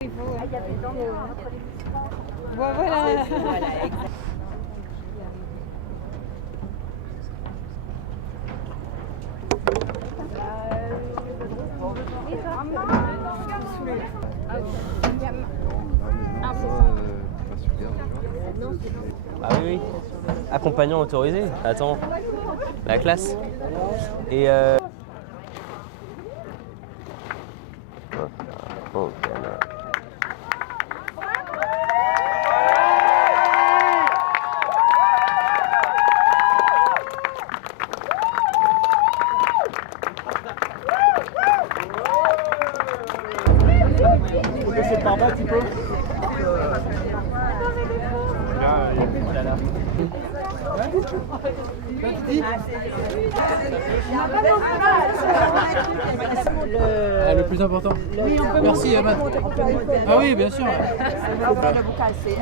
Il faut... Voilà. Ah oui, oui. Accompagnant autorisé. Attends, la classe. Et oh, Faut que c'est par bas un petit peu. Le plus important. Merci Ahmad. Ah oui, bien sûr.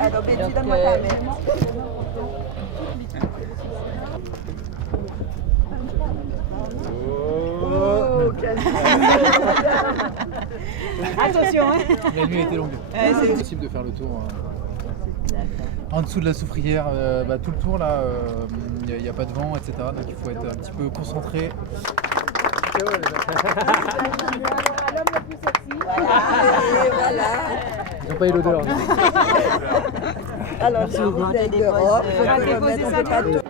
Alors, Betty, donne-moi ta main. Attention, hein. La nuit a été longue. C'est possible de faire le tour. En dessous de la soufrière, tout le tour là, il n'y a pas de vent, etc. Donc il faut être un petit peu concentré. L'homme le plus sexy. Voilà. Ils n'ont pas eu l'odeur. Alors, je vous aide dehors. On va déposer ça dehors.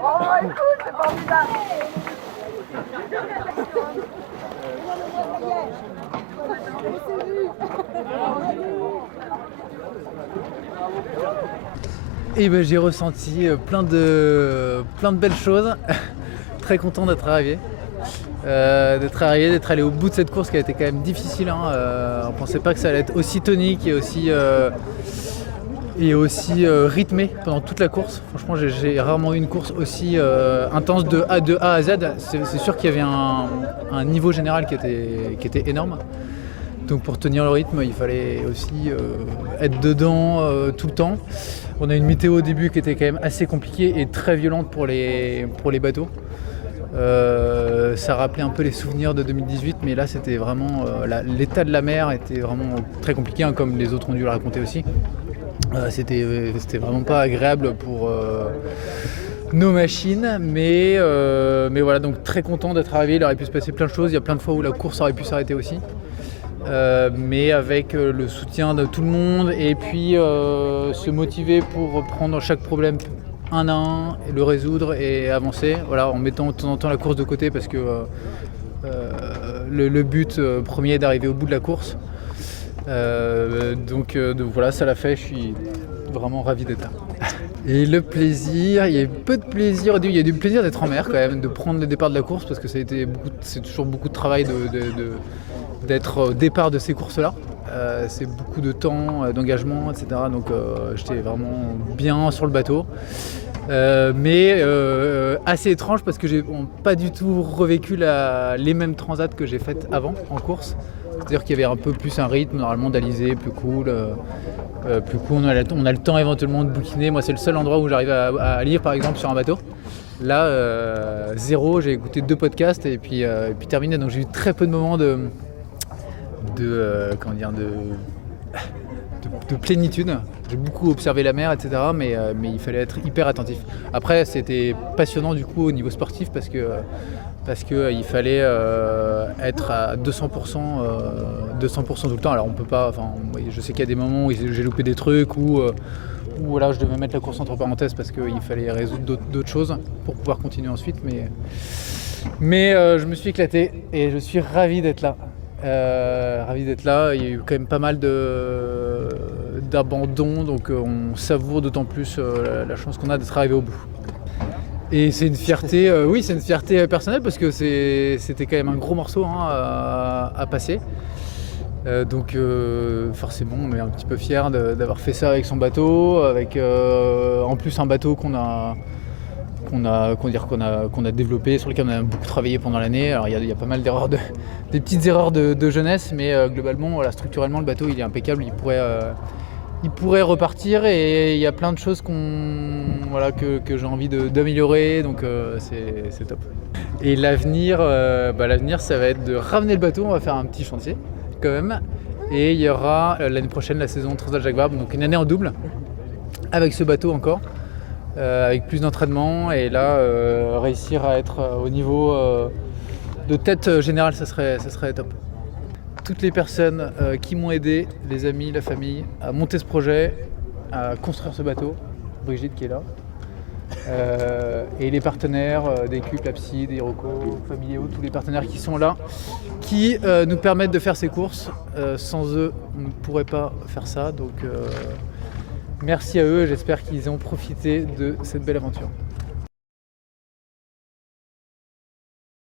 Oh, écoute, c'est formidable. Et ben, j'ai ressenti plein de belles choses. Très content d'être arrivé. D'être allé au bout de cette course qui a été quand même difficile. On pensait pas que ça allait être aussi tonique et aussi rythmé pendant toute la course. Franchement, j'ai rarement eu une course aussi intense de A à Z. C'est sûr qu'il y avait un niveau général qui était énorme. Donc pour tenir le rythme, il fallait aussi être dedans tout le temps. On a une météo au début qui était quand même assez compliquée et très violente pour les bateaux. Ça rappelait un peu les souvenirs de 2018, mais là c'était vraiment l'état de la mer était vraiment très compliqué, hein, comme les autres ont dû le raconter aussi. C'était vraiment pas agréable pour nos machines, mais voilà, donc très content d'être arrivé. Il aurait pu se passer plein de choses. Il y a plein de fois où la course aurait pu s'arrêter aussi. Mais avec le soutien de tout le monde et puis se motiver pour prendre chaque problème un à un, et le résoudre et avancer, voilà, en mettant de temps en temps la course de côté parce que le but premier est d'arriver au bout de la course. Donc voilà, ça l'a fait, je suis vraiment ravi d'être là. Et le plaisir, il y a eu peu de plaisir au début, il y a eu du plaisir d'être en mer quand même, de prendre le départ de la course parce que c'est toujours beaucoup de travail d'être au départ de ces courses-là. C'est beaucoup de temps, d'engagement, etc. Donc j'étais vraiment bien sur le bateau. Mais assez étrange parce que j'ai pas du tout revécu les mêmes transats que j'ai faites avant en course. C'est-à-dire qu'il y avait un peu plus un rythme normalement d'Alizé, plus cool. On a le temps éventuellement de bouquiner. Moi c'est le seul endroit où j'arrive à lire par exemple sur un bateau. Là, zéro, j'ai écouté 2 podcasts et puis terminé. Donc j'ai eu très peu de moments de plénitude. J'ai beaucoup observé la mer, etc. Mais il fallait être hyper attentif. Après, c'était passionnant du coup au niveau sportif parce que il fallait être à 200% tout le temps. Alors on peut pas. Enfin, je sais qu'il y a des moments où j'ai loupé des trucs où voilà, je devais mettre la course entre parenthèses parce qu'il fallait résoudre d'autres choses pour pouvoir continuer ensuite. Mais je me suis éclaté et je suis ravi d'être là. Ravi d'être là. Il y a eu quand même pas mal d'abandon, donc on savoure d'autant plus la chance qu'on a d'être arrivé au bout. Et c'est une fierté, oui, c'est une fierté personnelle parce que c'était quand même un gros morceau à passer. Donc forcément on est un petit peu fier d'avoir fait ça avec son bateau, avec en plus un bateau qu'on qu'on a développé, sur lesquels on a beaucoup travaillé pendant l'année. Alors il y a pas mal d'erreurs, des petites erreurs de jeunesse, mais globalement, voilà, structurellement, le bateau il est impeccable, il pourrait repartir et il y a plein de choses que j'ai envie d'améliorer, donc c'est top. Et l'avenir, ça va être de ramener le bateau, on va faire un petit chantier quand même, et il y aura l'année prochaine la saison Transat Jacques Vabre, donc une année en double, avec ce bateau encore. Avec plus d'entraînement et là réussir à être au niveau de tête générale, ça serait top. Toutes les personnes qui m'ont aidé, les amis, la famille, à monter ce projet, à construire ce bateau, Brigitte qui est là, et les partenaires des CUP, l'Abside, Iroko, Familio, tous les partenaires qui sont là, qui nous permettent de faire ces courses. Sans eux, on ne pourrait pas faire ça, donc merci à eux, j'espère qu'ils ont profité de cette belle aventure.